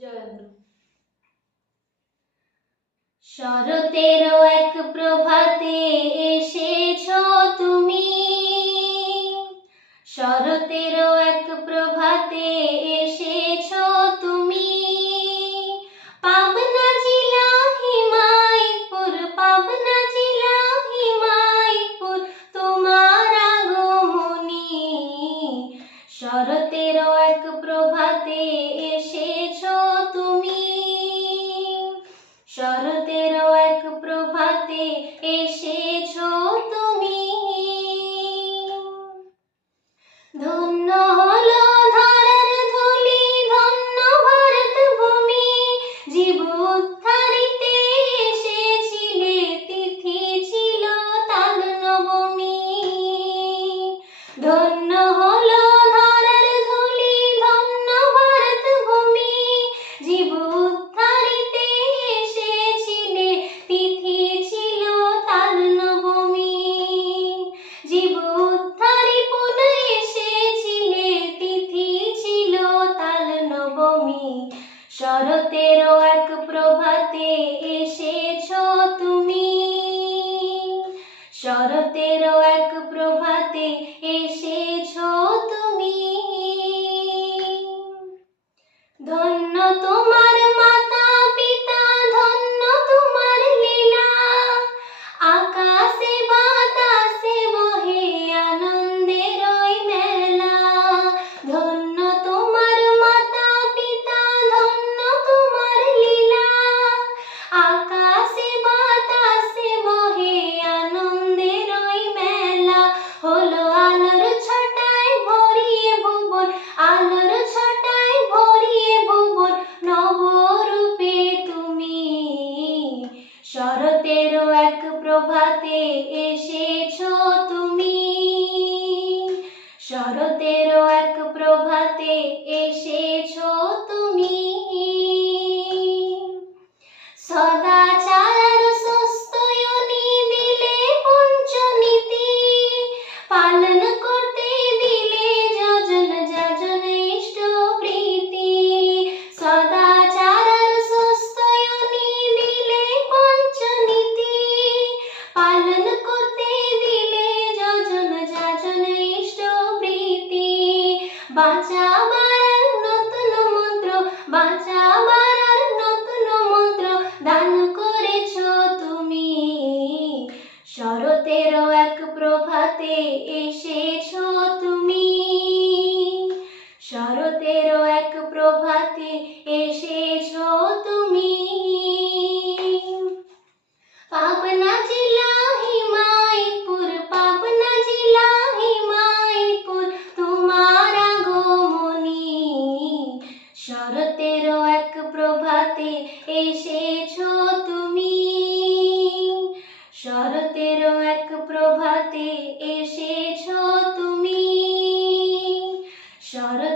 জয়গুরু। শরতেরও এক প্রভাতে এসেছো তুমি, শরতেরও এক প্রভাতে এসেছো তুমি, পাবনা জেলা হিমায়তপুর, পাবনা জেলা হিমায়তপুর তোমার আগমনী। শরতেরও এক প্রভাতে এসেছো তুমি, শরতেরও এক প্রভাতে এসেছো তুমি। ধন্য হলো ধরার ধূলি, ধন্য ভারত ভূমি, জীব উদ্ধারিতে এসেছিলে, তিথি ছিল তাল নবমী। ধন্য হলো ধরার ধূলি, ধন্য ভারত ভূমি, জীব উদ্ধারিতে এসেছিলে, তিথি ছিল তাল নবমী। জীব উদ্ধারি পুনঃ এসেছিলে, তিথি ছিল তাল নবমী। শরতেরও এক প্রভাতে এসেছো তুমি, শরতেরও এক প্রভাতে এসেছো তুমি। ধন্য তোমার মাতা পিতা, ধন্য তোমার লীলা, আকাশে বাতাসে বহে আনন্দের ওই মেলা। ধন্য তোমার মাতা পিতা, ধন্য তোমার লীলা, আকাশে বাতাসে বহে আনন্দের ওই মেলা। হলো আলোর ছটায় ভরিয়ে ভুবন, আলোর ছটায় ভরিয়ে ভুবন, নবরূপে তুমি। শরতেরও এক প্রভাতে এসেছো তুমি, শরতেরও এক প্রভাতে এসেছো তুমি। সদাচার আর সুস্থয়নী দিলে পঞ্চনীতি, পালন করতে দিলে যজন যাজন ইষ্ট প্রীতি। সদাচার আর সুস্থয়নী দিলে পঞ্চনীতি, পালন করতে দিলে যজন যাজন ইষ্ট প্রীতি। বাঁচাবার আর নতুন মন্ত্র, বাঁচাবার আর নতুন মন্ত্র দান করেছো তুমি। শরতেরও এক প্রভাতে এসেছো তুমি, শরতেরও এক প্রভাতে এসেছো তুমি। পাবনা জেলা হিমায়তপুর, পাবনা জেলা হিমায়তপুর তোমার আগমনী। শরতেরও এক প্রভাতে এসেছো তুমি, শরতেরও এক প্রভাতে এসেছো তুমি। শরৎ